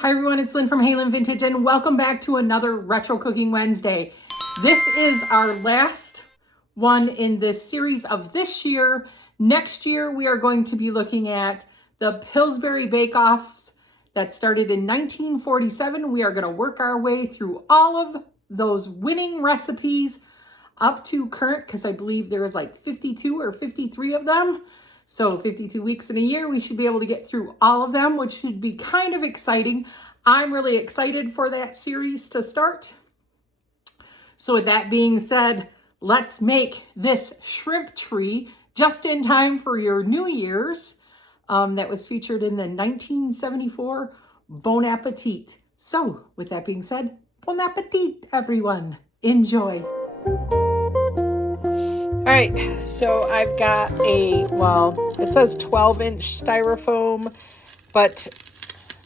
Hi everyone, it's Lynn from Hey Lynn Vintage and welcome back to another Retro Cooking Wednesday. This is our last one in this series of this year. Next year we are going to be looking at the Pillsbury Bake-Offs that started in 1947. We are going to work our way through all of those winning recipes up to current, because I believe there is like 52 or 53 of them. So 52 weeks in a year, we should be able to get through all of them, which should be kind of exciting. I'm really excited for that series to start. So with that being said, let's make this shrimp tree just in time for your New Year's. That was featured in the 1974 Bon Appetit. So with that being said, Bon Appetit, everyone. Enjoy. All right, so I've got it says 12-inch styrofoam, but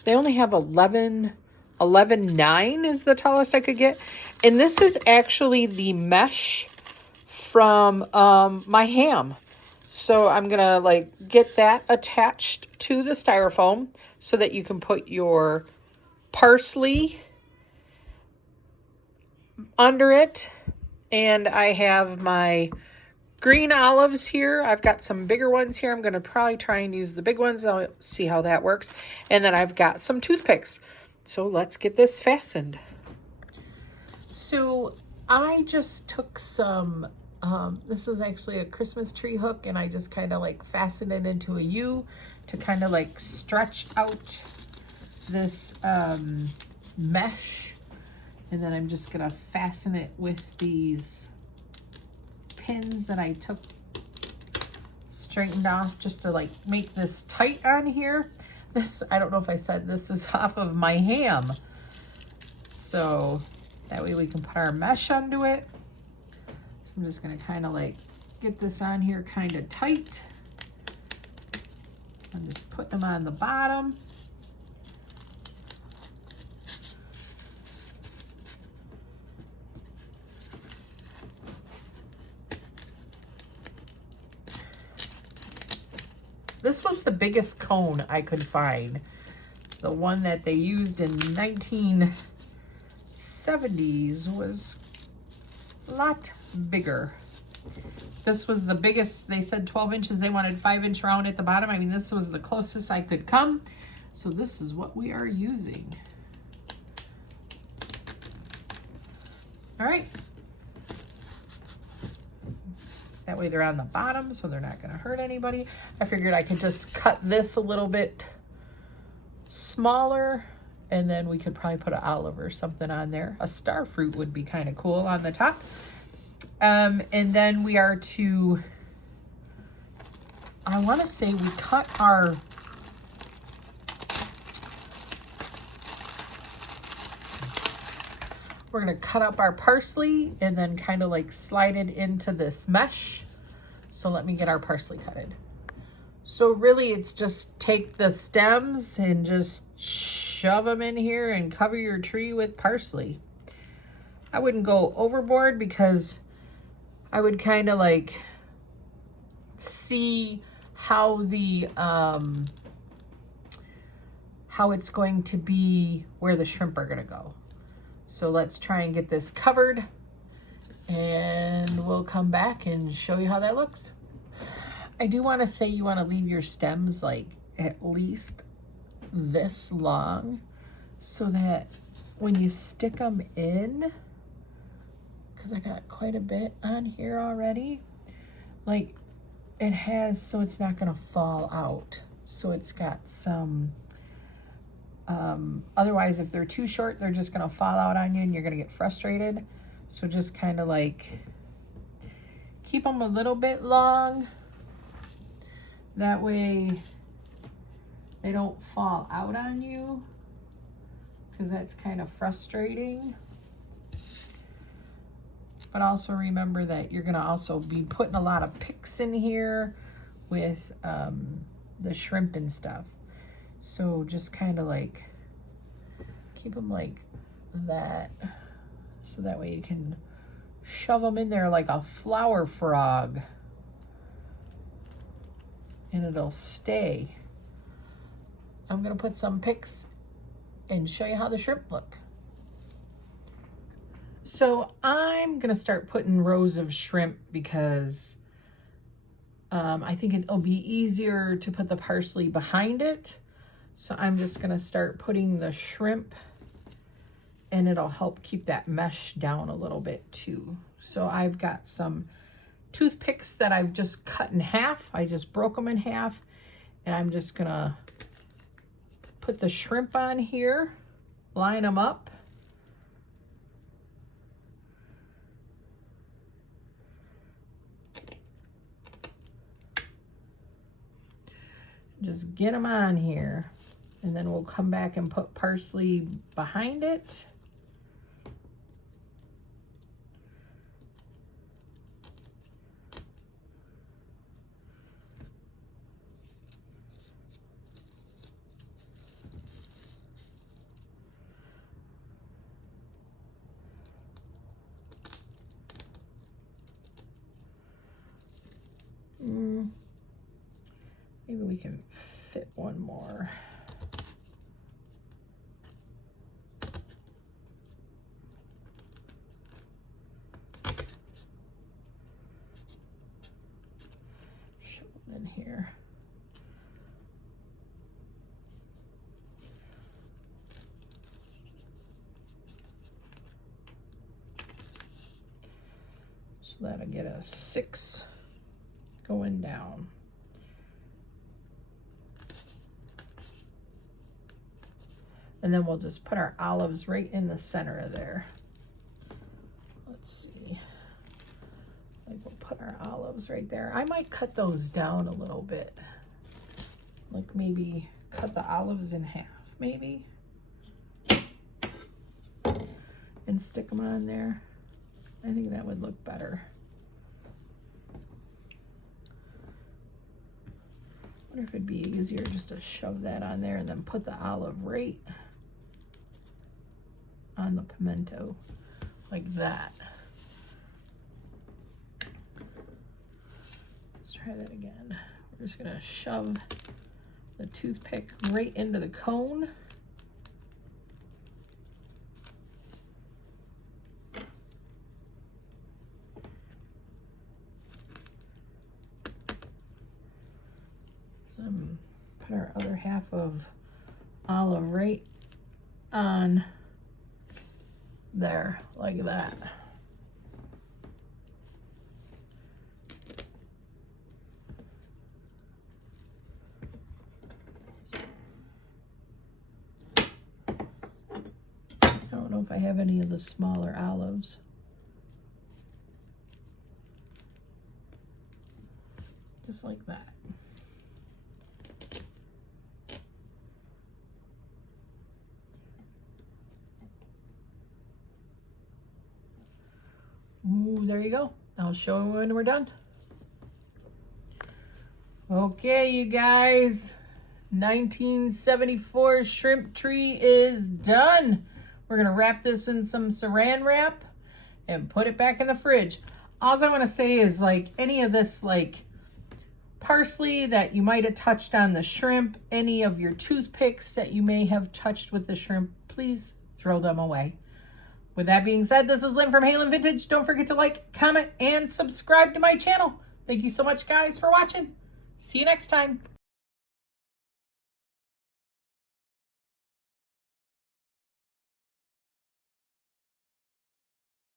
they only have 11.9 is the tallest I could get. And this is actually the mesh from my ham. So I'm going to get that attached to the styrofoam so that you can put your parsley under it. And I have my green olives here. I've got some bigger ones here. I'm going to probably try and use the big ones. I'll see how that works. And then I've got some toothpicks. So let's get this fastened. So I just took some, this is actually a Christmas tree hook, and I just kind of fastened it into a U to kind of stretch out this mesh. And then I'm just going to fasten it with these pins that I took straightened off just to make this tight on here. This, I don't know if I said, this is off of my ham. So that way we can put our mesh onto it. So I'm just gonna kind of get this on here kind of tight. I'm just putting them on the bottom. This was the biggest cone I could find. The one that they used in 1970s was a lot bigger. This was the biggest. They said 12 inches. They wanted 5-inch round at the bottom. I mean, this was the closest I could come. So this is what we are using. All right. That way they're on the bottom, so they're not going to hurt anybody. I figured I could just cut this a little bit smaller, and then we could probably put an olive or something on there. A star fruit would be kind of cool on the top. And then we are to, I want to say we cut our, we're going to cut up our parsley and then kind of slide it into this mesh. So let me get our parsley cutted. So really it's just take the stems and just shove them in here and cover your tree with parsley. I wouldn't go overboard because I would kind of see how the, how it's going to be where the shrimp are going to go. So let's try and get this covered, and we'll come back and show you how that looks. I do want to say you want to leave your stems at least this long so that when you stick them in, because I got quite a bit on here already, it has, so it's not going to fall out. So it's got some, otherwise if they're too short, they're just going to fall out on you and you're going to get frustrated. So just kind of keep them a little bit long. That way they don't fall out on you, because that's kind of frustrating. But also remember that you're going to also be putting a lot of picks in here with the shrimp and stuff. So just kind of keep them like that, so that way you can shove them in there like a flour frog and it'll stay. I'm gonna put some picks and show you how the shrimp look. So I'm gonna start putting rows of shrimp because I think it'll be easier to put the parsley behind it. So I'm just gonna start putting the shrimp, and it'll help keep that mesh down a little bit too. So I've got some toothpicks that I've just cut in half. I just broke them in half, and I'm just gonna put the shrimp on here, line them up. Just get them on here, and then we'll come back and put parsley behind it. Maybe we can fit one more. Shove it in here. So that'll get a 6 going down. And then we'll just put our olives right in the center of there. Let's see. Like we'll put our olives right there. I might cut those down a little bit. Like maybe cut the olives in half, maybe. And stick them on there. I think that would look better. I wonder if it'd be easier just to shove that on there and then put the olive right on the pimento, like that. Let's try that again. We're just gonna shove the toothpick right into the cone. Put our other half of olive right on there, like that. I don't know if I have any of the smaller olives. Just like that. Ooh, there you go. I'll show you when we're done. Okay, you guys, 1974 shrimp tree is done. We're gonna wrap this in some saran wrap and put it back in the fridge. All I wanna say is, like, any of this, like, parsley that you might have touched on the shrimp, any of your toothpicks that you may have touched with the shrimp, please throw them away. With that being said, this is Lynn from Hey Lynn Vintage. Don't forget to like, comment, and subscribe to my channel. Thank you so much, guys, for watching. See you next time.